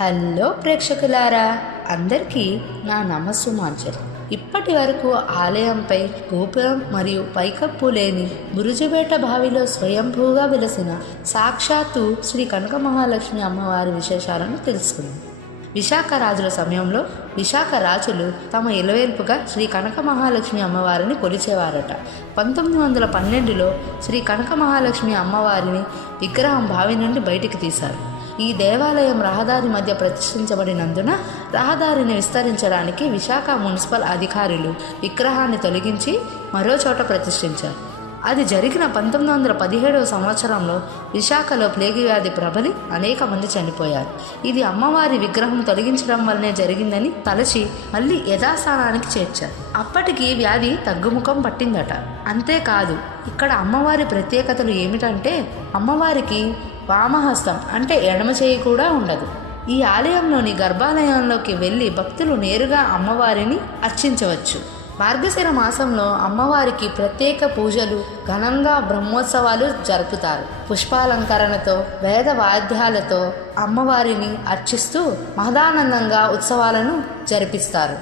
Hello ప్రేక్షకులారా, అందరికీ నా నమస్సుమాంజలి. ఇప్పటి వరకు ఆలయంపై గోపురం మరియు పైకప్పు లేని బురుజుపేట బావిలో స్వయంభూగా వెలసిన సాక్షాత్తు శ్రీ కనక మహాలక్ష్మి అమ్మవారి విశేషాలను తెలుసుకుందాం. విశాఖ రాజుల సమయంలో విశాఖ రాజులు తమ ఇలవేల్పుగా శ్రీ కనక మహాలక్ష్మి అమ్మవారిని కొలిచేవారట. 1912లో శ్రీ కనక మహాలక్ష్మి అమ్మవారిని విగ్రహం బావి నుండి బయటికి తీశారు. ఈ దేవాలయం రహదారి మధ్య ప్రతిష్ఠించబడినందున రహదారిని విస్తరించడానికి విశాఖ మున్సిపల్ అధికారులు విగ్రహాన్ని తొలగించి మరో చోట ప్రతిష్ఠించారు. అది జరిగిన 1917వ సంవత్సరంలో విశాఖలో ప్లేగు వ్యాధి ప్రబలి అనేక మంది చనిపోయారు. ఇది అమ్మవారి విగ్రహం తొలగించడం వల్లనే జరిగిందని తలచి మళ్ళీ యథాస్థానానికి చేర్చారు. అప్పటికి వ్యాధి తగ్గుముఖం పట్టిందట. అంతేకాదు, ఇక్కడ అమ్మవారి ప్రత్యేకతలు ఏమిటంటే అమ్మవారికి వామహస్తం అంటే ఎడమ చేయి కూడా ఉండదు. ఈ ఆలయంలోని గర్భాలయంలోకి వెళ్ళి భక్తులు నేరుగా అమ్మవారిని అర్చించవచ్చు. మార్గశిర మాసంలో అమ్మవారికి ప్రత్యేక పూజలు, ఘనంగా బ్రహ్మోత్సవాలు జరుపుతారు. పుష్పాలంకరణతో వేద వాద్యాలతో అమ్మవారిని అర్చిస్తూ మహదానందంగా ఉత్సవాలను జరిపిస్తారు.